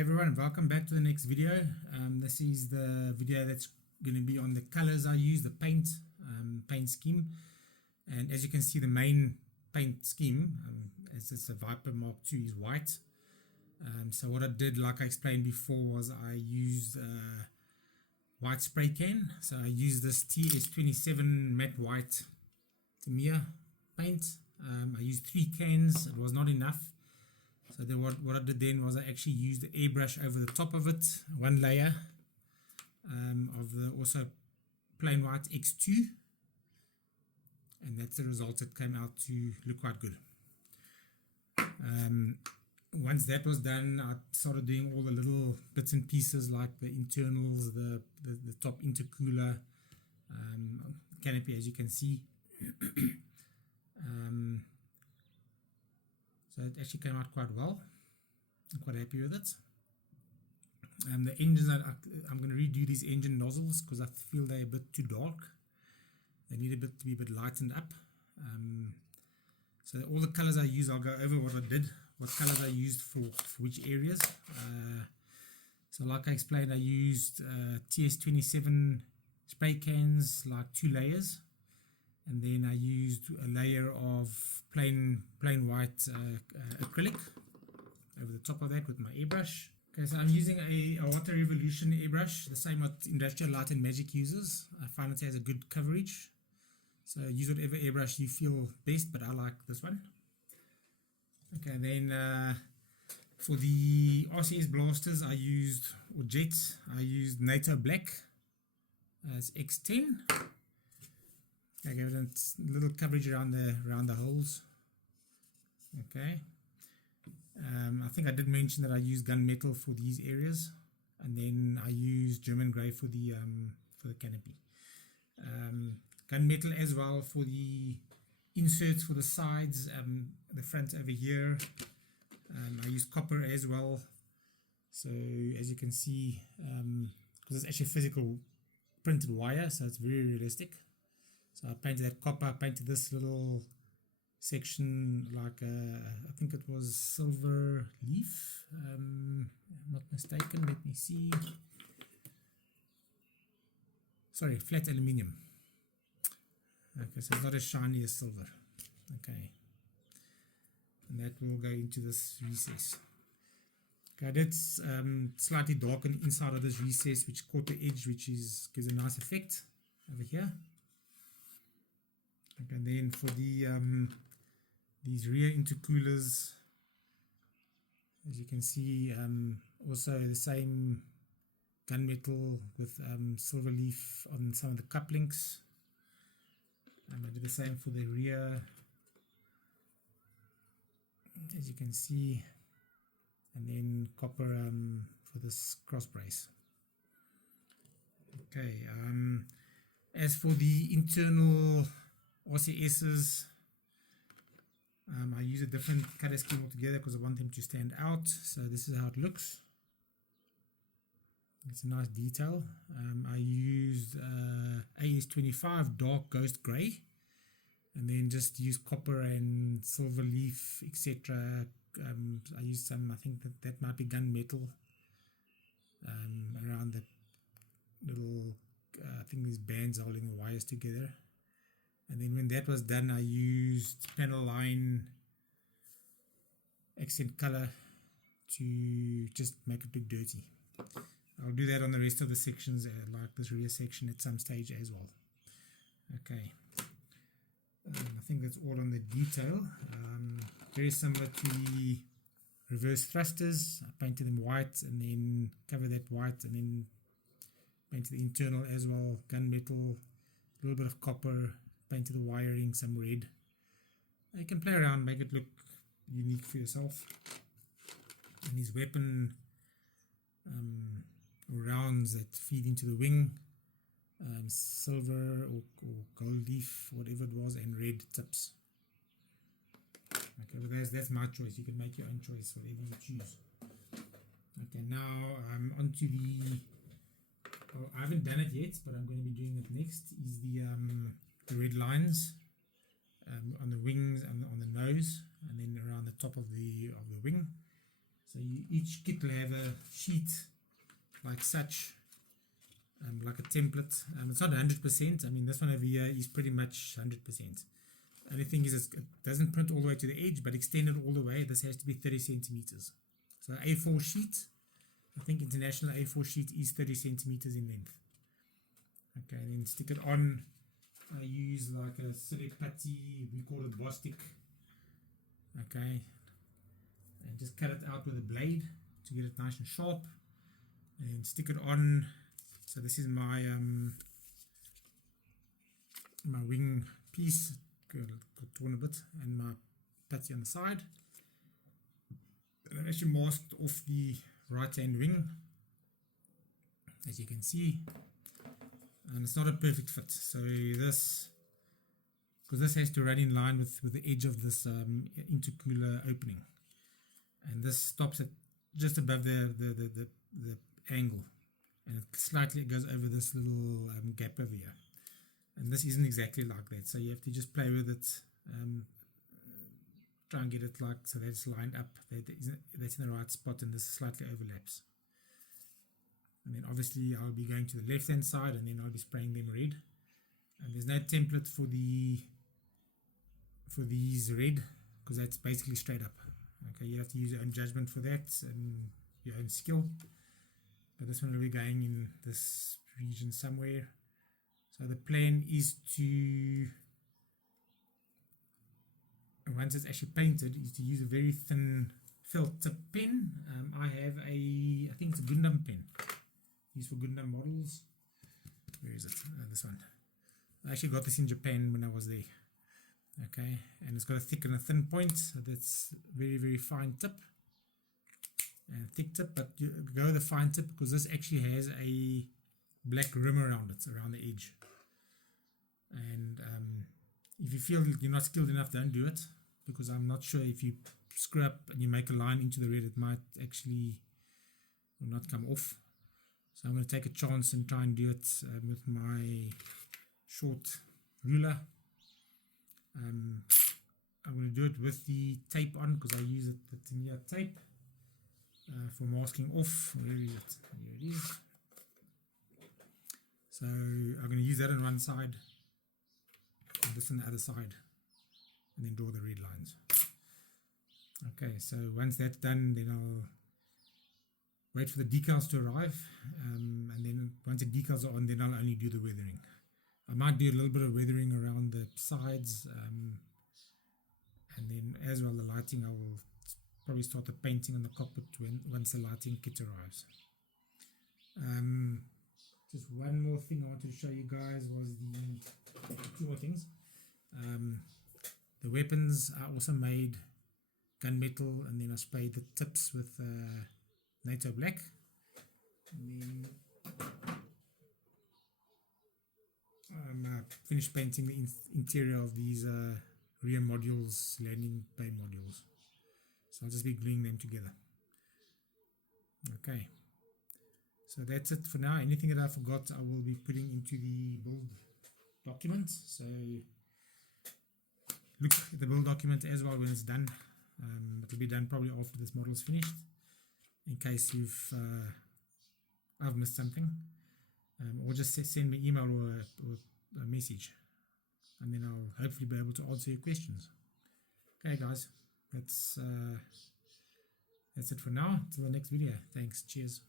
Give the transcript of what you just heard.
Hey everyone, welcome back to the next video. This is the video that's going to be on the colors I use, the paint scheme. And as you can see, the main paint scheme, as it's a Viper Mark II, is white. So what I did, like I explained before, was I used white spray can. So I used this TS27 matte white Tamiya paint. I used 3 cans. It was not enough. So then what I did then was I actually used the airbrush over the top of it, one layer of the also plain white X2, and that's the result. It came out to look quite good. Once that was done, I started doing all the little bits and pieces like the internals, the top intercooler, canopy, as you can see. So it actually came out quite well. I'm quite happy with it. The engines, I'm going to redo these engine nozzles because I feel they're a bit too dark. They need to be a bit lightened up. So all the colors I use, I'll go over what I did, what colors I used for which areas. So like I explained, I used TS27 spray cans, like 2 layers. And then I used a layer of plain white acrylic over the top of that with my airbrush. Okay, so I'm using a Water Revolution airbrush, the same what Industrial Light and Magic uses. I find it has a good coverage. So use whatever airbrush you feel best, but I like this one. Okay, then for the RCS blasters, I used, or jets, I used NATO Black as X10. I gave it a little coverage around the holes. Okay. I think I did mention that I use gunmetal for these areas, and then I use German grey for the canopy. Gunmetal as well for the inserts for the sides, the front over here. I use copper as well. So as you can see, because it's actually physical printed wire, so it's very realistic. So I painted that copper, I painted this little section like I think it was silver leaf, I'm not mistaken, let me see. Sorry, flat aluminium. Okay, so it's not as shiny as silver. Okay. And that will go into this recess. Okay, I did slightly darken inside of this recess, which caught the edge, which gives a nice effect over here. Okay, and then for the these rear intercoolers, as you can see, also the same gunmetal with silver leaf on some of the cup links. I did the same for the rear, as you can see, and then copper for this cross brace. Okay, as for the internal RCSs, I use a different color scheme altogether because I want them to stand out. So this is how it looks. It's a nice detail. I used AS25 dark ghost gray, and then just use copper and silver leaf, etc. I used some, I think that might be gunmetal around the little, I think these bands holding the wires together. And then when that was done, I used panel line accent color to just make it look dirty. I'll do that on the rest of the sections, like this rear section at some stage as well. Okay, I think that's all on the detail. Very similar to the reverse thrusters. I painted them white and then covered that white and then painted the internal as well, gunmetal, a little bit of copper, painted the wiring, some red. You can play around, make it look unique for yourself. And these weapon rounds that feed into the wing, silver or gold leaf, whatever it was, and red tips. Okay, well that's my choice. You can make your own choice, whatever you choose. Okay, now onto the, well, I haven't done it yet, but I'm going to be doing it next, is the red lines on the wings and on the nose, and then around the top of the wing. So each kit will have a sheet like such, like a template. It's not 100%. I mean, this one over here is pretty much 100%. Only thing is it doesn't print all the way to the edge, but extended all the way. This has to be 30 centimeters. So A4 sheet, I think international A4 sheet is 30 centimeters in length. Okay, and then stick it on. I use like a Civic putty, we call it Bostik. Okay, and just cut it out with a blade to get it nice and sharp, and stick it on. So this is my my wing piece, got torn a bit, and my putty on the side. And I've actually masked off the right hand wing, as you can see, and it's not a perfect fit. So this, because this has to run in line with the edge of this intercooler opening, and this stops at just above the angle, and it slightly goes over this little gap over here, and this isn't exactly like that, so you have to just play with it, try and get it like so that's lined up, that's in the right spot, and this slightly overlaps. And then obviously I'll be going to the left hand side, and then I'll be spraying them red. And there's no template for these red, because that's basically straight up. Okay, you have to use your own judgment for that and your own skill. But this one will be going in this region somewhere. So the plan is to, once it's actually painted, is to use a very thin felt tip pen. I have I think it's a Gundam pen, used for Gundam models. Where is it? This one. I actually got this in Japan when I was there. Okay, and it's got a thick and a thin point, so that's very, very fine tip and thick tip, but you go with the fine tip because this actually has a black rim around it, around the edge. And if you feel you're not skilled enough, don't do it, because I'm not sure if you screw up and you make a line into the red, it might actually will not come off. So I'm going to take a chance and try and do it with my short ruler. I'm going to do it with the tape on, because I use the Tamiya tape for masking off. Where is it? Here it is. So I'm going to use that on one side and this on the other side, and then draw the red lines. Okay, so once that's done, then I'll wait for the decals to arrive, and then once the decals are on, then I'll only do the weathering. I might do a little bit of weathering around the sides, and then as well the lighting, I will probably start the painting on the cockpit once the lighting kit arrives. Just one more thing I wanted to show you guys was two more things. The weapons are also made gunmetal, and then I sprayed the tips with NATO black, and then finished painting the interior of these rear modules, landing bay modules. So I'll just be gluing them together. Okay, so that's it for now. Anything that I forgot, I will be putting into the build document. So look at the build document as well when it's done. It'll be done probably after this model is finished, in case I've missed something, or just send me an email or a message, and then I'll hopefully be able to answer your questions. Okay guys, that's it for now. Till the next video. Thanks. Cheers.